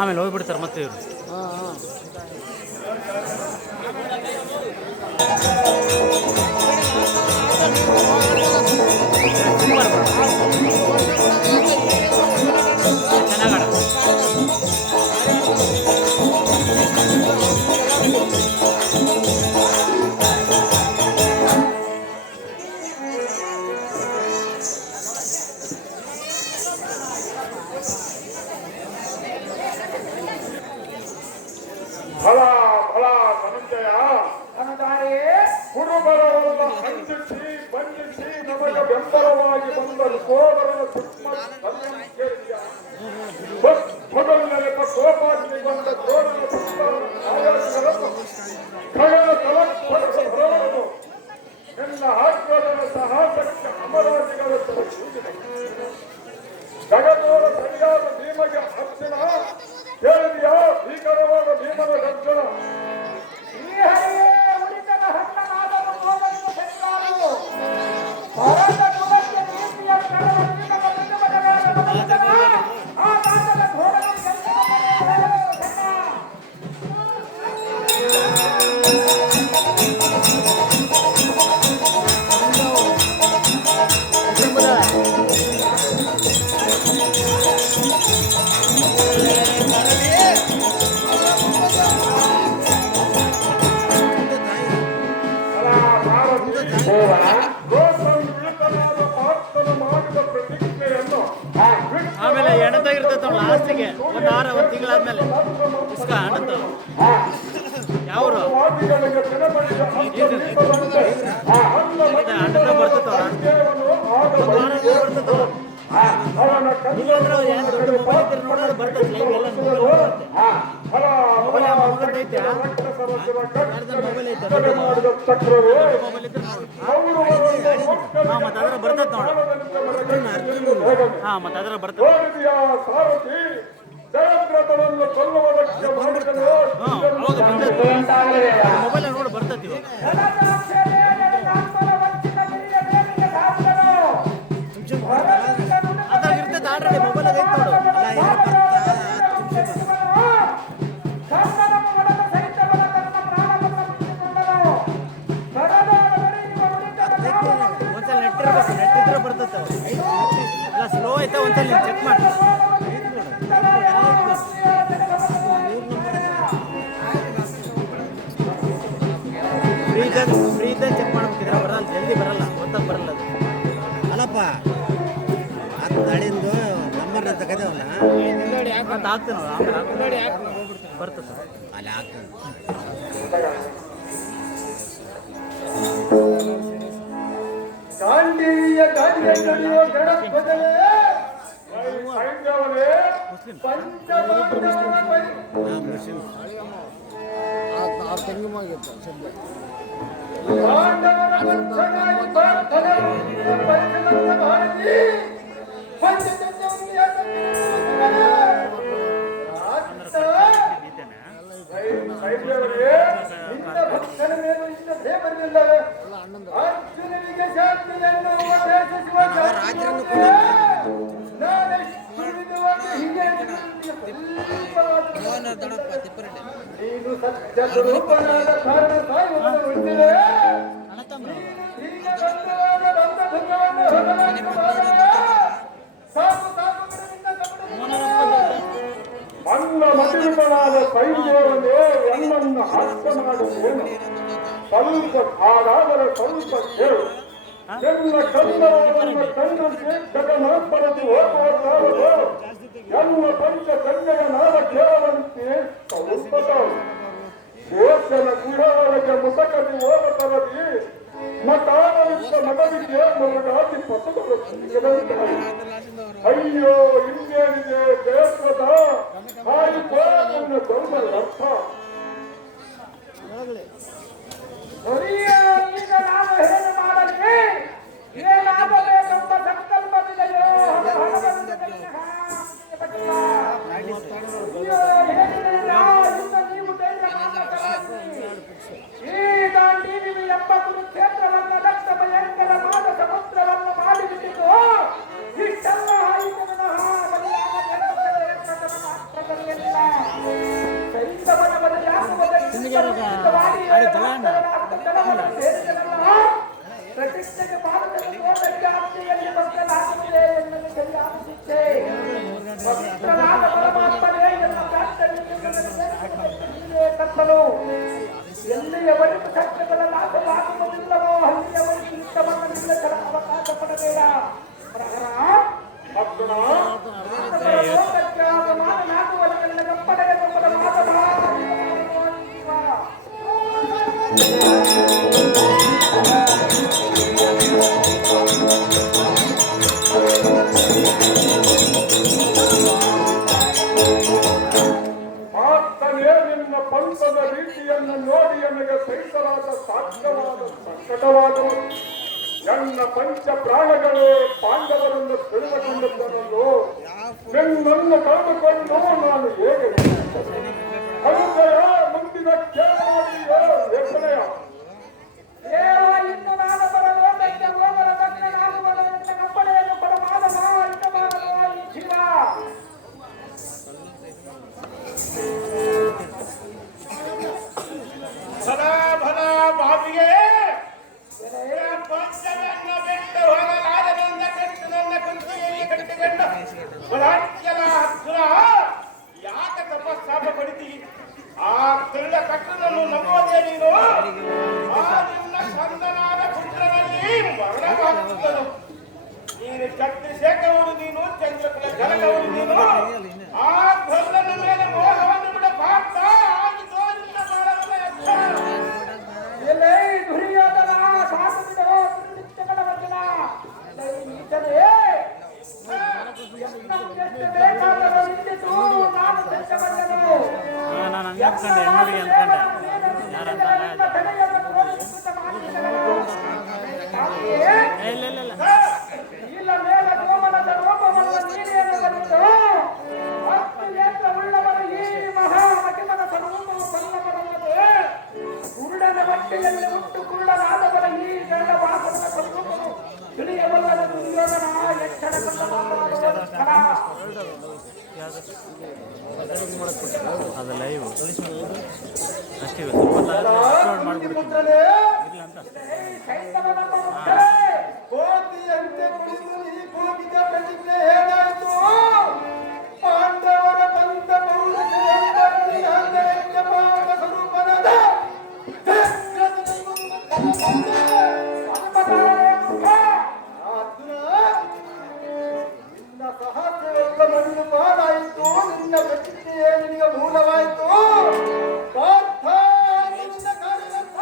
ಆಮೇಲೆ ಹೋಗ್ಬಿಡ್ತಾರೆ ಮತ್ತೆ ಇವರು. ಫಲ ಫಲ ಧನಂಜಯ ಕುರುಬಲವನ್ನು ಹಂಚಿಸಿ ಬಂಧಿಸಿ ನಮಗೆ ಬೆಂಬಲವಾಗಿ ಬಂದ ಸೋದರನ ಮೊದಲನೆಯ ಸೋಪಾಗಿ ಬಂದ ಸೋದರನ ಆಯಾಸಗಳನ್ನು ಖಗನ ತಲವನ್ನು ನಿನ್ನ ಆಜ್ಞಾನ ಸಾಹಸಕ್ಕೆ ಅಮರಾಜಿಗಳ ಜಗದೋರ ಸರಿಯಾದ ಭೀಮಗೆ ಅರ್ಚನ ಕೇಳಿದೆಯಾ? ಭೀಕರವಾದ ಭೀಮನ ಗರ್ಜನ ಆಮೇಲೆ ಎಣತಾಗಿರ್ತೈತ ಲಾಸ್ಟಿಗೆ ಒಂದು ವಾರ ಒಂದು ತಿಂಗಳಾದ್ಮೇಲೆ ಇಸ್ಕ ಅಣತ ಯಾವ್ರು ಅಣ್ಣ ಬರ್ತೈತವ ಮೊಬೈಲ್ ನೋಡೋದು ಬರ್ತೈತೆ ಲೈವ್ ಎಲ್ಲ ಮೊಬೈಲ್ ಐತೆ ಮೊಬೈಲ್ ಐತೆ ಮೊಬೈಲ್ ಇದ್ರೆ ಮತ್ತೆ ಅದರ ಬರ್ತೈತೆ ನೋಡ ಮತ್ತೆ ಅದರ ಬರ್ತೈತೆ ಅವಾಗ ಬಂದೈತೆ ಮೊಬೈಲ್ ನೋಡಿ ಬರ್ತೈತಿ ಇವಾಗ ಅದ್ರಾಗ ಇರ್ತೈತೆ ಆಲ್ರೆಡಿ ಮೊಬೈಲ್ ಐತೆ ನೋಡು ಒಂದ್ಸಲ ನೆಟ್ ಇರ್ಬೇಕು, ನೆಟ್ ಇದ್ರೆ ಬರ್ತೈತೆ ಎಲ್ಲ ಸ್ಲೋ ಐತೆ ಒಂದ್ಸಲ ನೀವು ಚೆಕ್ ಮಾಡಿ ಫ್ರೀ ಇದ್ದಾಗ ಚೆಕ್ ಮಾಡ್ಬೇಕಿದ್ರೆ ಬರಲ್ಲ, ಜಲ್ದಿ ಬರಲ್ಲ, ಗೊತ್ತಾಗ ಬರಲ್ಲ ಅದು ಅಲ್ಲಪ್ಪ ಅದು ಗಾಡಿಂದು ನಂಬರ್ ತಗದೇವಲ್ಲ ಅಂತ ಹಾಕ್ತೀನಿ ನೋಡು ಆಮೇಲೆ ಬರ್ತದೆ ಅಲ್ಲಿ ಹಾಕ್ತಾನೆ ಗಾಂಧೀಯ ಗಾಂಧಿಯ ನಡೆಯುವ ಗಣಪದಲೇ ಭಕ್ತನ ಮೇಲೆ ಇಷ್ಟ ಬರಲಿಲ್ಲವೇ? ಅರ್ಜುನನಿಗೆ ಶಾಂತಿಯನ್ನು ಉಪದೇಶಿಸುವ ನೀನು ಸತ್ಯ ಸ್ವರೂಪನಾದ ಕಾರಣ ಸಾಯುವುದು ಉಂಟಿದೆ. ಈಗ ಬಂಧುವಾದ ಬಂಧುತ್ವವನ್ನು ಸಾಕು ನನ್ನ ಮತಿರುತನಾದ ಸೈನ್ಯವನ್ನೇ ಎನ್ನನ್ನು ಹಾಸ್ಯ ಮಾಡುತ್ತೇನೆ. ಸ್ವಲ್ಪ ಹಾಗಾದರೆ ಸ್ವಲ್ಪ ಕೇಳು. ಎಲ್ಲ ಕನ್ನಡವನ್ನು ಕಂಡಂತೆ ಜಗನ್ನಾಥರದು ಹೋಗುವ ಎಲ್ಲ ಪಂಚ ಕನ್ಯೆಯ ನಾಡ ಕೇಳುವಂತೆ ಸಂಸ್ಥತಾವು ಗೋಸನ ಗುಡವರೆಗೆ ಮುಸಕದಿ ಹೋಗತರದಿ ಮತಾನವಿದ್ದ ಮಗನಿಗೆ ಮರುಗಾದಿ ಪಸಗಳು ಅಯ್ಯೋ ಇನ್ನೇನಿದೆ ದೇಶದ ಆಯಿತೋ ನನ್ನ ಧರ್ಮ ಅರ್ಥ ಈಗ ನಾನು ಏನು ಮಾಡಲಿ? ಏನಾಗಬೇಕೆಂಬ ಸಂಕಲ್ಪವಿದೆಯೋ ಈ ದಾಂಡೀವಿ ಎಂಬ ಕುರುಕ್ಷೇತ್ರವನ್ನು ದಕ್ಷ ಭಯಂಕರ ಮಾದ ಸಮುದ್ರವನ್ನು ಮಾಡಿಬಿಟ್ಟಿತು. ಇಷ್ಟೆಲ್ಲ ಆಯಿತು ವಿನಃ ಬಲಿಯಾದ ಜನಪದಗಳ ಅರ್ಥಗಳಿಲ್ಲ. ಕ್ಷೇತ್ರವನ್ನು ಸೇರಿದನಲ್ಲ, ಪ್ರತಿಷ್ಠೆಗೆ ಭಾರತದ ತೋಟಕ್ಕೆ ಆಪ್ತಿಯಲ್ಲಿ ಬದಲಾಗುತ್ತದೆ ಎನ್ನಲು ಕೈಯಾಗಿಸಿದ್ದೆ. ಪವಿತ್ರನಾದ ಪರಮಾತ್ಮನೇ ಎನ್ನ ಪ್ರಾರ್ಥನೆಯೇ ಕತ್ತಲು. ಎಲ್ಲಿಯವರೆಗೂ ಸತ್ಯಗಳ ನಾಶವಾಗುವುದಿಲ್ಲವೋ ಅಲ್ಲಿಯವರೆಗೂ ಯುದ್ಧವನ್ನು ನಿಲ್ಲಿಸಲು ಅವಕಾಶ ಪಡಬೇಡ. ಲೋಕಕ್ಕೆ ಅವಮಾನನಾಗುವವರೆಲ್ಲ ಗಪ್ಪಡೆಯ ಗೊಬ್ಬರ ಮಾತನಾಡುವ. ಆತನೇ ನಿನ್ನ ಪಂಥದ ರೀತಿಯನ್ನು ನೋಡಿ ನನಗೆ ಸಹಿಸಲಾದ ಸಾಧ್ಯವಾದ ಸಂಕಟವಾದವು. ನನ್ನ ಪಂಚ ಪ್ರಾಣಗಳೇ ಪಾಂಡವರನ್ನು ತಿಳಿದುಕೊಂಡಿದ್ದನಲ್ಲೋ, ನಿನ್ನನ್ನು ಕಳೆದುಕೊಂಡು ನಾನು ಹೇಗೆ ಕರುಣೆಯ ಮುಂದಿನ ಕೇಳಿಯೋ ಹೆಸರೆಯ ದೇವ ಇನ್ನು ನಾನು ಬರಲೋಕಕ್ಕೆ ಹೋಗಲ ದಕ್ಷನಾಗುವುದರಿಂದ ಕಪ್ಪಡೆಯನ್ನು ಪರಮಾನವ ಇಷ್ಟಮಾನವ ಈ ಜೀವ. ಭಲ ಭಲ ಬಾವಿಗೆ ಪಂಚಮನ್ನ ಬಿಟ್ಟು ಹೋಗಲಾರದಿಂದ ಕಟ್ಟು ನನ್ನ ಕುಂತಿಯಲ್ಲಿ ಕಟ್ಟಿಕೊಂಡು ಬಲಾಢ್ಯನ ಅರ್ಜುನ ಯಾಕೆ ತಪಸ್ಸಾಪ ಪಡಿತಿ? ಆ ತಿರುಳ ಕಟ್ಟನನ್ನು ನಂಬೋದೇ ನೀನು? ಆ ನಿನ್ನ ಚಂದನಾದ ಪುತ್ರನಲ್ಲಿ ಮರಣವಾಗುತ್ತನು. ನೀನು ಚಂದ್ರಶೇಖರವನು, ನೀನು ಚಂದ್ರಕುಲ ಜನಕವನು, ನೀನು ಆ ಗಲ್ಲನ ಮೇಲೆ ಮೋಹವನ್ನು ಬಿಡ ಪಾಪ ಆಗಿದೋ ನಿನ್ನ ಬಾಳವನ ಯಜ್ಞ. ಎಲ್ಲೇ ದುರ್ಯೋಧನ ಸಾಕು ಬಿಡು ದುರ್ನಿತ್ಯಗಳ ವಚನ. ನೀತನೇ ಎಷ್ಟು ಬೇಕಾದರೂ ನಿಂತಿತು ನಾನು ಸತ್ಯವನ್ನನು. ನಾನು ಹಂಗೆ ಅನ್ಕೊಂಡೆ, ಹೆಂಗಡಿ ಅನ್ಕೊಂಡೆ ಯಾರಂತ ಇಲ್ಲ ಇಲ್ಲ ಇಲ್ಲ ಇಲ್ಲ ಮೇಲ ಕೋಮಲದ ರೂಪವನ್ನು ನೀಡಿಯನ್ನು ಬರೆದು ಹತ್ತು ನೇತ್ರ ಉಳ್ಳವರು ಈ ಮಹಾ ಮಹಿಮನ ಸ್ವರೂಪವು ಬಲ್ಲವರಲ್ಲದೆ ಕುರುಡನ ಹೊಟ್ಟೆಯಲ್ಲಿ ಹುಟ್ಟು ಕುರುಡನಾದವರ ಈ ಗಂಡ ವಾಸನ ಸ್ವರೂಪವು ತಿಳಿಯಬಲ್ಲದ ದುರ್ಯೋಧನ ಎಚ್ಚರ ಅದು ಲೈವ್ ಅಷ್ಟೇ ಸ್ವಲ್ಪ ಅಪ್ಲೋಡ್ ಮಾಡಿಬಿಡ್ತೀನಿ ಇಲ್ಲ ಅಂತ ಕೋತಿಯಂತೆ ಕುಳಿತು ನೀ ಕೂಗಿದ ಪ್ರತಿಜ್ಞೆ ಏನಾಯಿತು? ಪಾಂಡವರ ಬಂದ ಸ್ವರೂಪನಾದ ನಿನ್ನ ಸಹಸ್ರ ಮಣ್ಣು ಪಾಲಾಯಿತು. ನಿನ್ನ ಪ್ರತಿಜ್ಞೆಯೇ ನಿನಗೆ ಮೂಲವಾಯಿತು. ಪಾರ್ಥ ನಿನ್ನ ಕಾರ್ಯವಂತ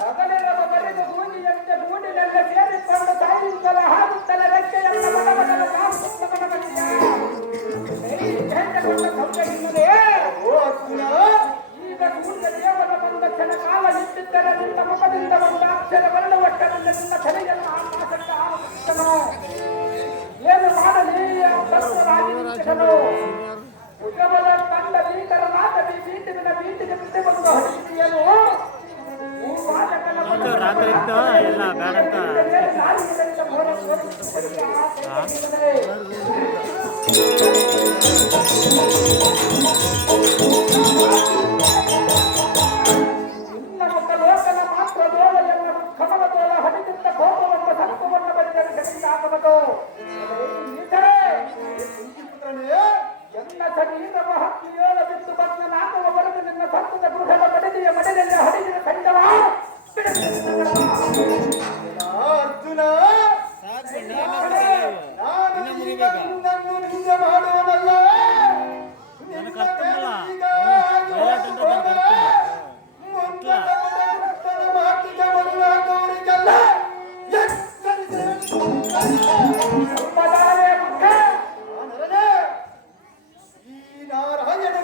ಹಗಲಿರಲು ಬರೆದು ಬೂದಿಯಂತೆ ಗೂಡಿನೆಲ್ಲ ಸೇರಿಕೊಂಡು ಸಾಯುತ್ತಲ ಹಾರುತ್ತಲ ರೆಕ್ಕೆಯಲ್ಲ ಬಡಬಡಲ ಕಾಸುತ್ತಮನ ಬಳಿಯ ಹೆಂಡಕೊಂಡ ಸೌಖ್ಯ ಹಿನ್ನೆಲೆ ಈಗ ಗೂಡಿಯ ದೇವರ ಬಂದ ಕ್ಷಣ ಕಾಲ ನಿಂತಿದ್ದರೆ ನಿನ್ನ ಮುಖದಿಂದ ಒಂದು ಅಕ್ಷರ ಬರಳುವಷ್ಟರಿಂದ ನಿನ್ನ ತಲೆಯನ್ನು ಆಕಾಶಕ್ಕೆ ಆರಂಭಿಸಿದನು. ಏನು ಮಾಡಲಿ ಭಕ್ತರಾಗಿ ನಿಂತಿದನು. ಉಗಮದ ತಂಡ ಬೀಟರ ನಾಟಕಿ ಬೀಟಿನ ಬೀಟಿಗೆ ಬಿಟ್ಟು ಬಂದು ಹೊರಟಿದೆಯನು. ರಾತ್ರಿ ಇತ್ತು ಎಲ್ಲ ಬೇಡ ಅಂತ ಇನ್ನ ಮುಖ ಲೋಕನ ಮಾತ್ರ ದೋಳ ಎನ್ನ ಕಮಲ ತೋಳ ಹಡಿದಿದ್ದ ಕೋಪವನ್ನು ಸತ್ವವನ್ನು ಬರೆದರೆ ಸರಿಯಾಗಬಹುದು. ಎನ್ನ ಸರೀರವ ಹಕ್ಕಿ ಏಳ ಬಿದ್ದು ಬಂದ ನಾಟವ ಬರೆದು ನಿನ್ನ ಸತ್ತದ ಗೃಹದ ಬಡದಿಯ ಮಡಿಲಲ್ಲಿ ಹಡಿದಿನ ಸಂಗಮ ಅರ್ಜುನ, ನಾನು ನಿನ್ನನ್ನು ನಿಂದೆ ಮಾಡುವನಲ್ಲ. ನನಗೆ ಅರ್ಥವಲ್ಲ ಮಾತಿಗೆ ಬರುವಾದವರಿಗೆಲ್ಲ ಈ ನಾರಾಯಣ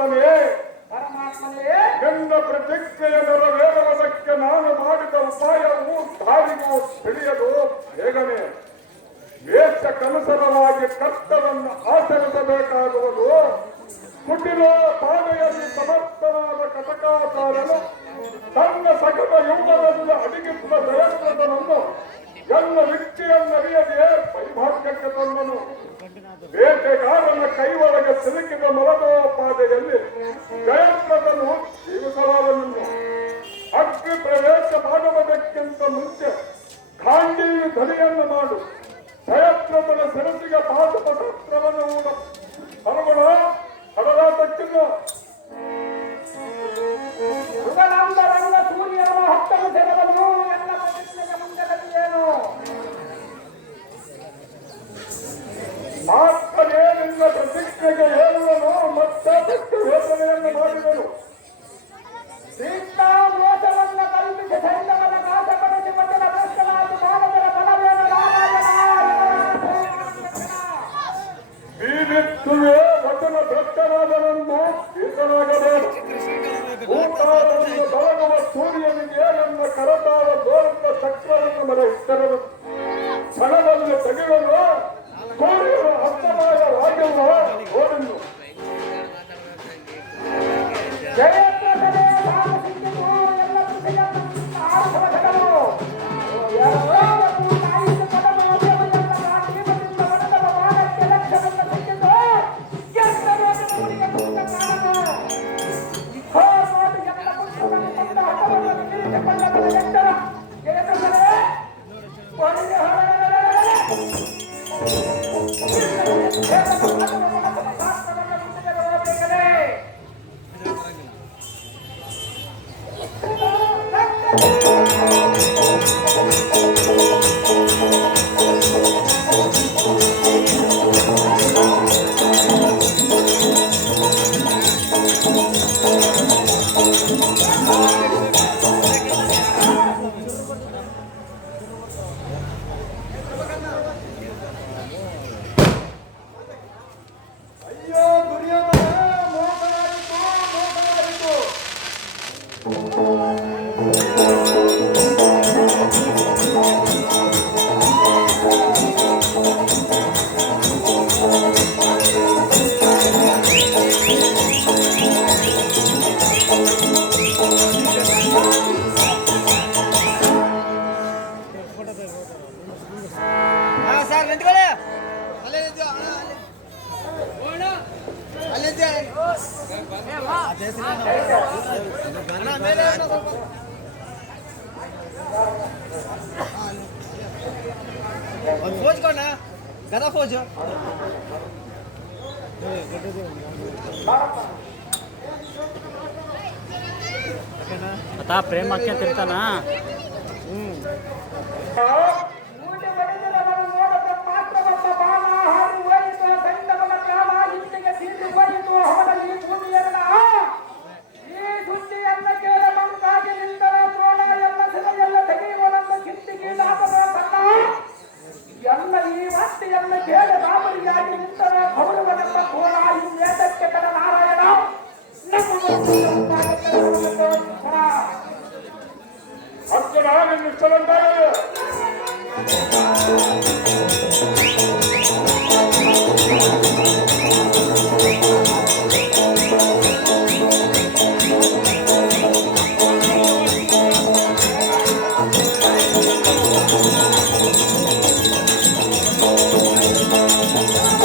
ಆತ್ಮನೇ, ಪರಮಾತ್ಮನೇ, ನಿನ್ನ ಪ್ರತಿಜ್ಞೆಯ ನೆರವೇರುವುದಕ್ಕೆ ನಾನು ಮಾಡಿದ ಉಪಾಯವು ದಾರಿಗೂ ತಿಳಿಯದು. ಬೇಗನೆ ವೇಷಕ್ಕನುಸಾರವಾಗಿ ಕರ್ತವನ್ನು ಆಚರಿಸಬೇಕಾಗುವುದು. ಕುಟಿಲ ಪಾದೆಯಲ್ಲಿ ಸಮರ್ಥನಾದ ಕಟಕಾಚಾರನು ತನ್ನ ಸಕಲ ಯುಗದಲ್ಲಿ ಅಡಗಿದ್ದ ಜಯದ್ರಥನನ್ನು ಎಲ್ಲ ವಿಚ್ಛೆಯನ್ನರಿಯದೆ ಪರಿಭಾಗ್ಯಕ್ಕೆ ತಂದನು. ಬೇಟೆಗಾರನ ಕೈಯೊಳಗೆ ಸಿಲುಕಿದ ಮಲದೋಪಾದೆಯಲ್ಲಿ ಜಯದ್ರಥನು ಜೀವಿಸಲಾರನನ್ನು ಅಗ್ನಿ ಪ್ರವೇಶ ಮಾಡುವುದಕ್ಕಿಂತ ಮುಂಚೆ ಖಾಂಡೀವಿ ಧ್ವನಿಯನ್ನು ಮಾಡು. ಜಯದ್ರಥನ ಶಿರಸಿಗೆ ಪಾದಪತ್ರವನ್ನು ಹೂಡ ಹರಗುಣ ಹಡಲಾಟಕ್ಕಿಲ್ಲ. ಯುಗನಾಂದ ರಂಗ ಸೂರ್ಯನ ಹತ್ತಲು ತೆರವನು ಎಲ್ಲ ಪ್ರತಿಜ್ಞೆಯ ಮುಂದೆಯೇನು ಮಾತ್ರನೇ ನಿನ್ನ ಪ್ರತಿಜ್ಞೆಗೆ ಹೇಳುವನು ಮತ್ತೆ ತಕ್ಕ ವೇದನೆಯನ್ನು ಮಾಡಿದನು. ಸೀತಾ ಮೋಸವನ್ನ ಕಲ್ಪಿಸಿ ಸೈನ್ಯವನ್ನ ನಾಶಪಡಿಸಿ ಮಟ್ಟದ ಭ್ರಷ್ಟನಾಗಿ ಭಾರತದ ಬಲವೇನ ಬೀಳಿತ್ತುವೆ ವಚನ ಭ್ರಷ್ಟನಾದನೆಂದು ಈತನಾಗಬೇಕು. ಊಟಾರವನ್ನು ಬೆಳಗುವ ಸೂರ್ಯನಿಗೆ ನನ್ನ ಕರತಾಳ ದೋರಂತ ಚಕ್ರವನ್ನು ಮನೆ ಇಟ್ಟರನು. ಕ್ಷಣದಲ್ಲಿ ತೆಗೆಯಲು ಸೂರ್ಯನು ಹಸ್ತನಾಯ ರಾಜವ ಓಡನ್ನು ಜಯದ್ರಥನೇ ತಾನು ಸಿಕ್ಕಿತು ಎಲ್ಲ ವಿಷಯವನ್ನು ಆರಂಭಗಳು ತಾಯಿಯ ಪದಮ ದೇವರೆಲ್ಲ ಜೀವದಿಂದ ಒಡೆದವ ಬಾಣಕ್ಕೆ ಲಕ್ಷ್ಯವನ್ನು ಸಿಕ್ಕಿತು. ಜಯದ್ರಥನಿಗೆ ಪುಟ್ಟ ಕಾಣನು ಇಹೋ ನೋಡಿ ಎಲ್ಲ ಪುಟ್ಟವನ್ನು ತಂದ ಹಠವನ್ನು ನಿಲ್ಲಿಸಿಕೊಳ್ಳಲು ಎಚ್ಚರ. ಜಯದ್ರಥನೇ ಒಡೆಯ ಅಯ್ಯೋ ದುರ್ಯೋಧನ, ಮೋಸವಾಯಿತು, ಮೋಸವಾಯಿತು. ಸರ್ ನಿಂತ್ಕೊಳ್ಳಿ. ಒಂದು ಫೋಜ್ ಕೊಡ ಗದ ಫೋಜ್ ಮತ್ತ ಪ್ರೇಮ ಹಾಕ್ಯಂತಿರ್ತಾನ. ಮೂಟೆ ಹೊಡೆದವನು ನೋಡದ ಮಾತ್ರವಲ್ಲ ಬಾಣ ಹಾರಿ ಹೋಯಿತು. ಸೈನ್ಯವನ ಪ್ರಾಣ ಹಿಂದಿಗೆ ಸೀರಿ ಹೋಯಿತು. ಅವನ ಈ ಭೂಮಿಯನ್ನ ಈ ಸುದ್ದಿಯನ್ನ ಕೇಳ ಮಂಕಾಗಿ ನಿಂತರ ದ್ರೋಣ ಎಲ್ಲ ಸೆಲೆಯೆಲ್ಲ ತೆಗೆಯುವನನ್ನು ಕಿತ್ತಿಗೀಡಾದವ ತನ್ನ ಎಲ್ಲ ಈ ವಾರ್ತೆಯನ್ನ ಕೇಳ ರಾಮರಿಯಾಗಿ ನಿಂತರ ಕೌರವನೆಂಬ ಘೋರ ಇನ್ನೇತಕ್ಕೆ ತನ್ನ ನಾರಾಯಣ ಅರ್ಜುನ ನಿನ್ನ ಇಷ್ಟವಂತಾಗಲಿ. Thank you.